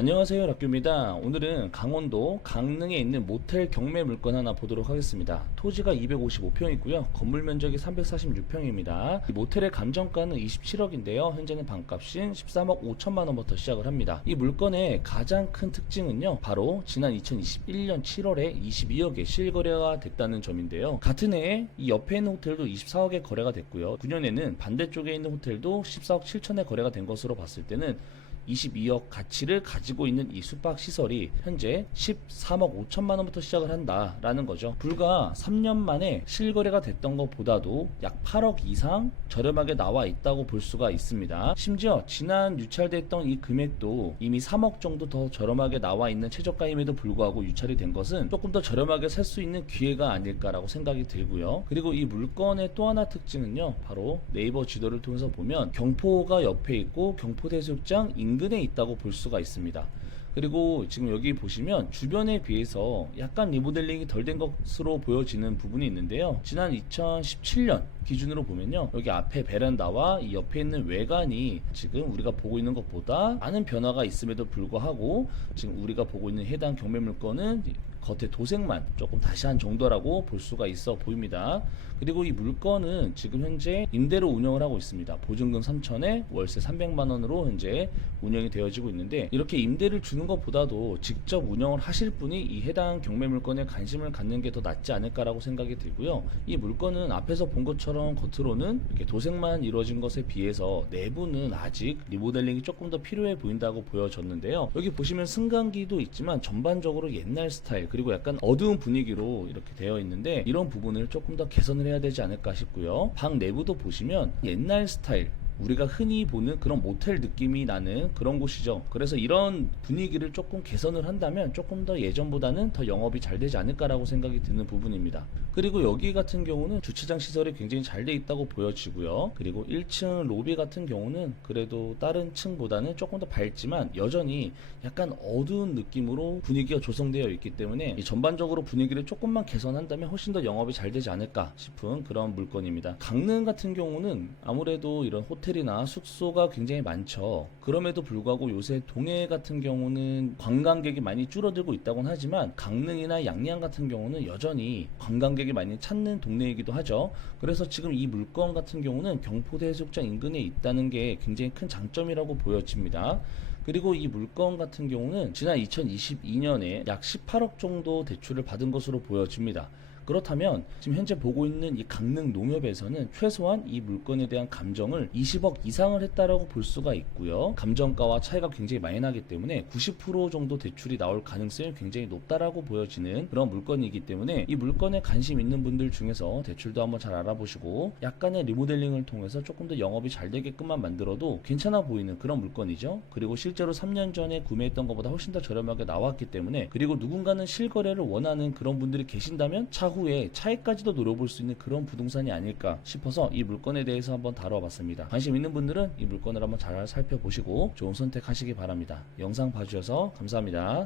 안녕하세요, 락규입니다. 오늘은 강원도 강릉에 있는 모텔 경매 물건 하나 보도록 하겠습니다. 토지가 255평이고요. 건물 면적이 346평입니다. 이 모텔의 감정가는 27억인데요. 현재는 반값인 13억 5천만 원부터 시작을 합니다. 이 물건의 가장 큰 특징은요, 바로 지난 2021년 7월에 22억에 실거래가 됐다는 점인데요. 같은 해에 이 옆에 있는 호텔도 24억에 거래가 됐고요. 9년에는 반대쪽에 있는 호텔도 14억 7천에 거래가 된 것으로 봤을 때는 22억 가치를 가지고 있는 이 숙박시설이 현재 13억 5천만 원부터 시작을 한다라는 거죠. 불과 3년 만에 실거래가 됐던 것보다도 약 8억 이상 저렴하게 나와 있다고 볼 수가 있습니다. 심지어 지난 유찰됐던 이 금액도 이미 3억 정도 더 저렴하게 나와 있는 최저가임에도 불구하고 유찰이 된 것은 조금 더 저렴하게 살 수 있는 기회가 아닐까라고 생각이 들고요. 그리고 이 물건의 또 하나 특징은요, 바로 네이버 지도를 통해서 보면 경포가 옆에 있고 경포대수욕장 인근에 있다고 볼 수가 있습니다. 그리고 지금 여기 보시면 주변에 비해서 약간 리모델링이 덜 된 것으로 보여지는 부분이 있는데요. 지난 2017년 기준으로 보면요, 여기 앞에 베란다와 이 옆에 있는 외관이 지금 우리가 보고 있는 것보다 많은 변화가 있음에도 불구하고 지금 우리가 보고 있는 해당 경매 물건은 겉에 도색만 조금 다시 한 정도라고 볼 수가 있어 보입니다. 그리고 이 물건은 지금 현재 임대로 운영을 하고 있습니다. 보증금 3천에 월세 300만원으로 현재 운영이 되어지고 있는데, 이렇게 임대를 주는 것보다도 직접 운영을 하실 분이 이 해당 경매 물건에 관심을 갖는 게 더 낫지 않을까라고 생각이 들고요. 이 물건은 앞에서 본 것처럼 겉으로는 이렇게 도색만 이루어진 것에 비해서 내부는 아직 리모델링이 조금 더 필요해 보인다고 보여졌는데요. 여기 보시면 승강기도 있지만 전반적으로 옛날 스타일, 그리고 약간 어두운 분위기로 이렇게 되어 있는데, 이런 부분을 조금 더 개선을 해야 되지 않을까 싶고요. 방 내부도 보시면 옛날 스타일, 우리가 흔히 보는 그런 모텔 느낌이 나는 그런 곳이죠. 그래서 이런 분위기를 조금 개선을 한다면 조금 더 예전보다는 더 영업이 잘 되지 않을까라고 생각이 드는 부분입니다. 그리고 여기 같은 경우는 주차장 시설이 굉장히 잘 돼 있다고 보여지고요. 그리고 1층 로비 같은 경우는 그래도 다른 층보다는 조금 더 밝지만 여전히 약간 어두운 느낌으로 분위기가 조성되어 있기 때문에 이 전반적으로 분위기를 조금만 개선한다면 훨씬 더 영업이 잘 되지 않을까 싶은 그런 물건입니다. 강릉 같은 경우는 아무래도 이런 호텔이나 숙소가 굉장히 많죠. 그럼에도 불구하고 요새 동해 같은 경우는 관광객이 많이 줄어들고 있다고는 하지만 강릉이나 양양 같은 경우는 여전히 관광객이 많이 찾는 동네이기도 하죠. 그래서 지금 이 물건 같은 경우는 경포대해수욕장 인근에 있다는 게 굉장히 큰 장점이라고 보여집니다. 그리고 이 물건 같은 경우는 지난 2022년에 약 18억 정도 대출을 받은 것으로 보여집니다. 그렇다면 지금 현재 보고 있는 이 강릉 농협에서는 최소한 이 물건에 대한 감정을 20억 이상을 했다라고 볼 수가 있고요. 감정가와 차이가 굉장히 많이 나기 때문에 90% 정도 대출이 나올 가능성이 굉장히 높다라고 보여지는 그런 물건이기 때문에 이 물건에 관심 있는 분들 중에서 대출도 한번 잘 알아보시고 약간의 리모델링을 통해서 조금 더 영업이 잘 되게끔만 만들어도 괜찮아 보이는 그런 물건이죠. 그리고 실제로 3년 전에 구매했던 것보다 훨씬 더 저렴하게 나왔기 때문에, 그리고 누군가는 실거래를 원하는 그런 분들이 계신다면 차후에 차익까지도 노려볼 수 있는 그런 부동산이 아닐까 싶어서 이 물건에 대해서 한번 다뤄봤습니다. 관심 있는 분들은 이 물건을 한번 잘 살펴보시고 좋은 선택하시기 바랍니다. 영상 봐주셔서 감사합니다.